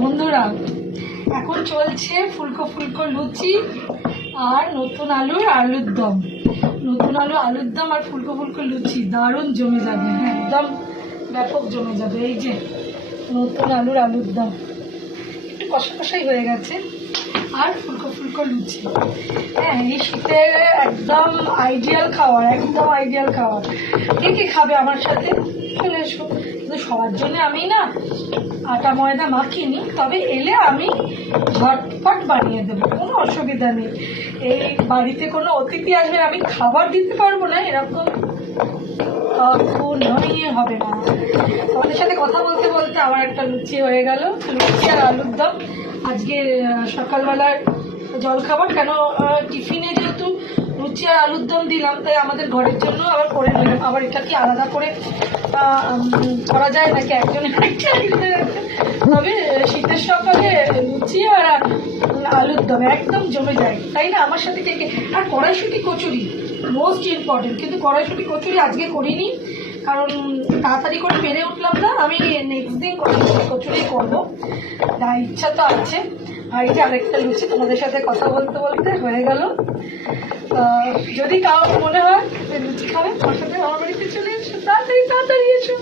বন্ধুরা, এখন চলছে ফুলকো ফুলকো লুচি আর নতুন আলুর দম। নতুন আলুর দম আর ফুলকো ফুলকো লুচি দারুণ জমে যাবে, একদম ব্যাপক জমে যাবে। এই যে নতুন আলুর দম একটু কষা কষাই হয়ে গেছে, আর ফুলকো ফুলকো লুচি। হ্যাঁ, এই শীতে একদম আইডিয়াল খাবার, একদম আইডিয়াল খাবার। কে কে খাবে আমার সাথে চলে এসো। কিন্তু সবার জন্য আমি না আটা ময়দা মাখিনি, তবে এলে আমি ঝটপট বানিয়ে দেবো, কোনো অসুবিধা নেই। এই বাড়িতে কোনো অতিথি আসবে, আমি খাবার দিতে পারবো না এরকম কখনোই হবে না। তোমাদের সাথে কথা বলতে বলতে আমার একটা লুচি হয়ে গেল, লুচি আর আলুর দম। আজকে সকালবেলার জলখাবার, কেন টিফিনে যেহেতু লুচি আর আলুর দম দিলাম, তাই আমাদের ঘরের জন্য আবার করে নিলাম। আবার এটা কি আলাদা করে করা যায় নাকি একজনের একটা? তবে শীতের সকালে লুচি আর আলুর দম একদম জমে যায়, তাই না? আমার সাথে কে কে? আর কড়াইশুঁটি কচুরি মোস্ট ইম্পর্টেন্ট, কিন্তু কড়াইশুঁটি কচুরি আজকে করিনি, কারণ তাড়াতাড়ি করে পেরে উঠলাম না। আমি নেক্সট দিন কচুরি করবো, যা ইচ্ছা তো আছে। আর এই যে আরেকটা লুচি তোমাদের সাথে কথা বলতে বলতে হয়ে গেল। যদি কারোর মনে হয় লুচি খাবে, আমার সাথে আমার বাড়িতে চলে এসো, তাড়াতাড়ি তাড়াতাড়ি এসো।